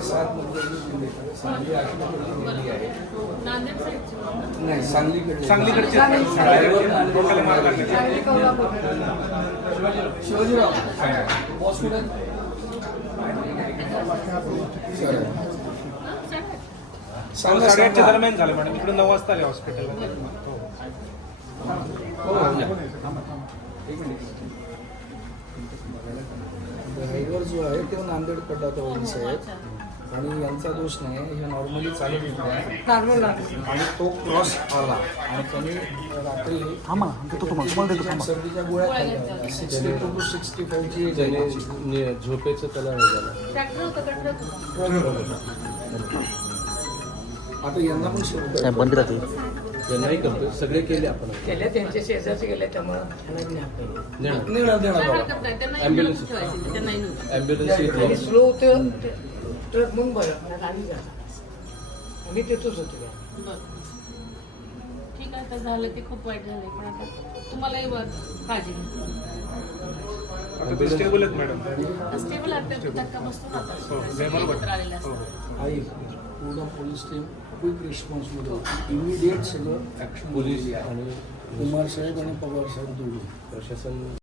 7 मुंबईची दिल्ली सांगली दिल्ली आहे. नांदेड साईडची नाही सांगलीकडे सांगलीकडचे ड्रायव्हर मार लागले. शिवाजीराव हॉस्पिटल सांगा 8:30च्या दरम्यान झालं मॅडम. इकडे 9 वाजता आले हॉस्पिटलला. ड्रायव्हर जो आहे तो नांदेड कडला होता वडील साहेब आणि यांचा दोष नाही. हे नॉर्मली चालत होते आणि तो क्रॉस आला आणि त्यांनी रात्री सर्दीच्या गोळ्या खाल्ल्या. 62 to 65 ची एज आहे त्याची. झोपेचं त्याला हे झालं. ट्रॅक्टर होतं का ट्रक? आता यांना पण शेवट बंद राहते ते नाही करतो. सगळे केले आपण केले त्यांचे शेजारचे गेले त्यामुळे त्यांना ज्ञान पाहिजे. देणार काय बाबा. हरकत नाही, त्यांना Ambulance. ambulance ठेवायची, त्यांना इन्व्हेस्ट. ॲम्ब्युलन्स आणि येते. स्लो होतं ट्रक म्हणून बरं आम्ही जाणार आम्ही तिथंच होतो. बरं. ठीक आहे, तर झालं ते खूप वाईट झालंय, पण आता तुम्हालाही काळजी घ्या. आता ते स्टेबल आहेत मॅडम. स्टेबल आहे, धक्का बसतो ना आता. हो, सगळे बरोबर. एकत्र आलेले हो, असतात. हो. आई पूर्ण पोलीस टीम क्विक रिस्पॉन्समध्ये होती. इमिडिएट सगळं ॲक्शन पोलीस आणि कुमार साहेब आणि पवार साहेब दोघे प्रशासन